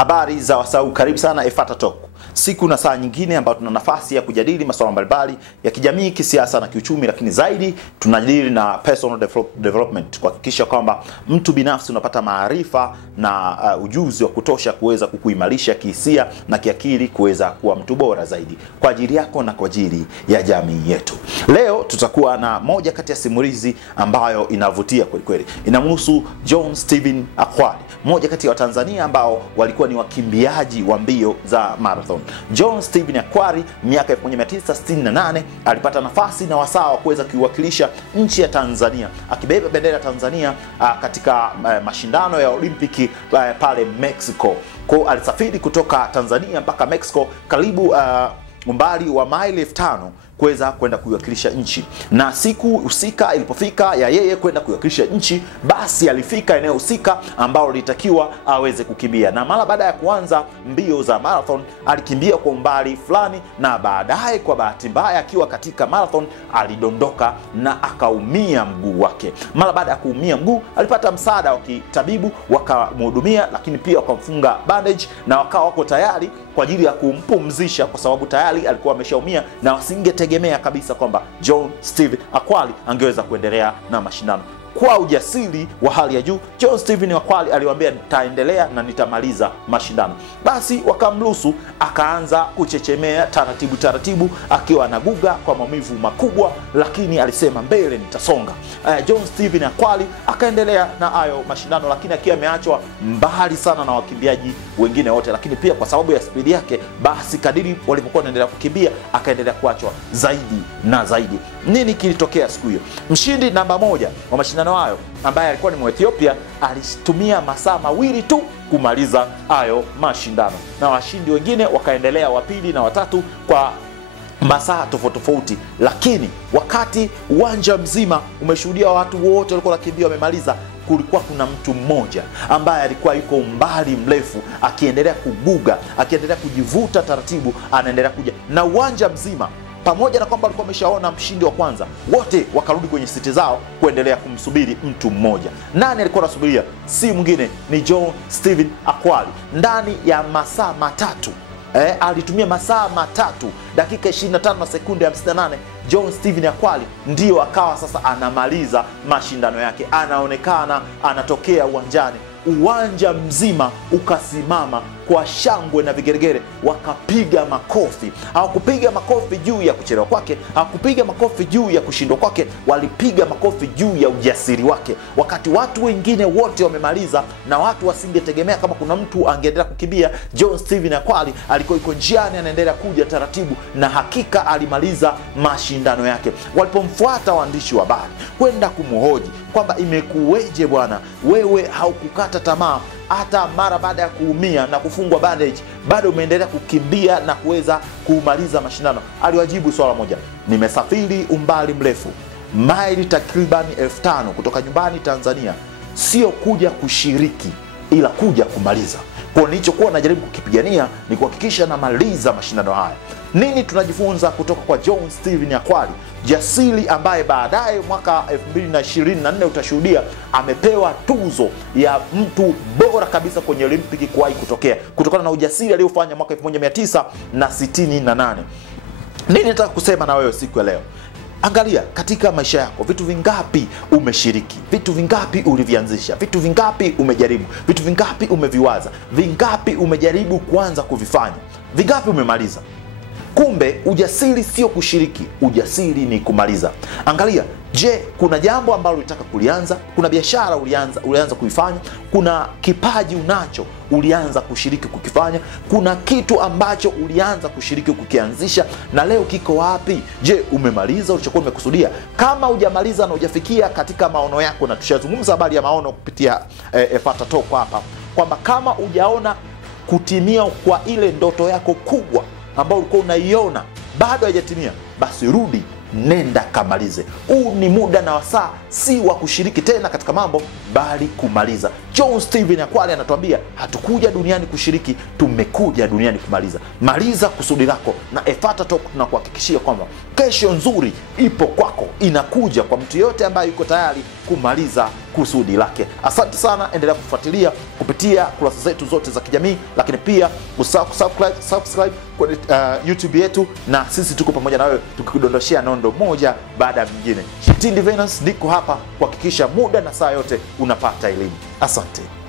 Habari za wasau, karibu sana Efata Talk. Siku na saa nyingine ambayo tuna nafasi ya kujadili masuala mbalimbali ya kijamii, kisiasa na kiuchumi, lakini zaidi tunajadili na personal development, kuhakikisha kwamba mtu binafsi unapata maarifa na ujuzi wa kutosha kuweza kukuimarisha kihisia na kiakili kuweza kuwa mtu bora zaidi kwa ajili yako na kwa ajili ya jamii yetu. Leo tutakuwa na moja kati ya simulizi ambayo inavutia kweli kweli. Inamhusu John Stephen Akwali, moja kati ya Watanzania ambao walikuwa ni wakimbiaji wa mbio za marathon. John Stephen Akwali miaka 1968 alipata nafasi na wasaa wa kuweza kuiwakilisha nchi ya Tanzania, akibeba bendera ya Tanzania katika mashindano ya Olimpiki pale Mexico. Kwa alisafiri kutoka Tanzania mpaka Mexico karibu umbali wa maili 5,000 kuweza kwenda kuiwakilisha nchi. Na siku husika ilipofika ya yeye kwenda kuiwakilisha nchi, basi alifika eneo husika ambalo litakiwa aweze kukimbia. Na mara baada ya kuanza mbio za marathon alikimbia kwa umbali fulani, na baadaye kwa bahati mbaya akiwa katika marathon alidondoka na akaumia mguu wake. Mara baada ya kuumia mguu alipata msaada wa kitabibu, wakamhudumia, lakini pia wakamfunga bandage na wakawa wako tayari kwa ajili ya kumpumzisha, kwa sababu tayari alikuwa ameshaumia na wasingetegemea kabisa kwamba John Stephen Akwali angeweza kuendelea na mashindano. Kwa ujasiri wa hali ya juu, John Stephen Akwali aliwaambia nitaendelea na nitamaliza mashindano. Basi wakamruhusu, akaanza kuchechemea taratibu taratibu akiwa anaguga kwa maumivu makubwa, lakini alisema mbele nitasonga. John Stephen Akwali akaendelea na hayo mashindano, lakini akiwa ameachwa mbali sana na wakimbiaji wengine wote, lakini pia kwa sababu ya spidi yake, basi kadiri walipokuwa wanaendelea kukimbia akaendelea kuachwa zaidi na zaidi. Nini kilitokea siku hiyo? Mshindi namba 1 wa mashindano hayo ambaye alikuwa ni Mwethiopia alitumia masaa 2 tu kumaliza hayo mashindano, na washindi wengine wakaendelea wa pili na watatu kwa masaa tofauti. Lakini wakati uwanja mzima umeshuhudia watu wote walikuwa wakimbia wamemaliza, kulikuwa kuna mtu mmoja ambaye alikuwa yuko umbali mrefu akiendelea kuguga, akiendelea kujivuta taratibu, anaendelea kuja, na uwanja mzima pamoja na kwamba alikuwa ameshaona mshindi wa kwanza, wote wakarudi kwenye siti zao kuendelea kumsubiri mtu mmoja. Nani alikuwa anasubiria? Si mwingine ni John Stephen Akwali. Ndani ya masaa 3 alitumia masaa 3 dakika 25 na sekunde 58, John Stephen Akwali ndio akawa sasa anamaliza mashindano yake. Anaonekana anatokea uwanjani, uwanja mzima ukasimama kwa shangwe na vigeregere, wakapiga makofi. Hawakupiga makofi juu ya kuchelewa kwake, hawakupiga makofi juu ya kushindwa kwake, walipiga makofi juu ya ujasiri wake. Wakati watu wengine wote wamemaliza na watu wasingetegemea kama kuna mtu angeendelea kukimbia, John Stephen Akwali alikuwa yuko njiani anaendelea kuja taratibu, na hakika alimaliza mashindano yake. Walipomfuata waandishi wa habari kwenda kumhoji kwamba imekuweje bwana, wewe haukukata tamaa hata mara baada ya kuumia na kufungwa bandage, bado umeendelea kukimbia na kuweza kumaliza mashindano? Aliwajibu swala moja: nimesafiri umbali mrefu, maili takriban 5,000 kutoka nyumbani Tanzania, sio kuja kushiriki ila kuja kumaliza. Kwa nilichokuwa najaribu kukipigania ni kuhakikisha na maliza mashindano haya. Nini tunajifunza kutoka kwa John Stephen Akwali, jasiri ambaye baadaye mwaka 2024 utashuhudia amepewa tuzo ya mtu bora kabisa kwenye Olimpiki kuwahi kutokea, kutokana na ujasiri aliofanya mwaka 1968. Nini nataka kusema na wewe siku ya leo? Angalia katika maisha yako, vitu vingapi umeshiriki, vitu vingapi ulivianzisha, vitu vingapi umejaribu, vitu vingapi umeviwaza, vingapi umejaribu kuanza kuvifanya, vingapi umemaliza? Kumbe ujasiri sio kushiriki, ujasiri ni kumaliza. Angalia, je, kuna jambo ambalo ulitaka kulianza? Kuna biashara ulianza kuifanya? Kuna kipaji unacho ulianza kushiriki kukifanya? Kuna kitu ambacho ulianza kushiriki kukianzisha na leo kiko wapi? Je, umemaliza ulichokuwa umekusudia? Kama hujamaliza na hujafikia katika maono yako, na tushazungumza habari ya maono kupitia Efata Talk hapa, kwamba kama hujaona kutimia kwa ile ndoto yako kubwa ambayo ulikuwa unaiona bado haijatimia, basi rudi, nenda kamalize. Huu ni muda na wasaa si wa kushiriki tena katika mambo, bali kumaliza. John Stephen Akwali anatuambia hatukuja duniani kushiriki, tumekuja duniani kumaliza. Maliza kusudi lako, na Efata Talk tunakuhakikishia kwamba kesho nzuri ipo kwako, inakuja kwa mtu yote ambaye yuko tayari kumaliza kusudi lake. Asante sana, endelea kufuatilia kupitia kurasa zetu zote za kijamii, lakini pia subscribe kwenye YouTube yetu, na sisi tuko pamoja na wewe tukikudondoshia nondo moja baada ya nyingine. Shitindi Venance niko hapa kuhakikisha muda na saa yote unapata elimu. Asante.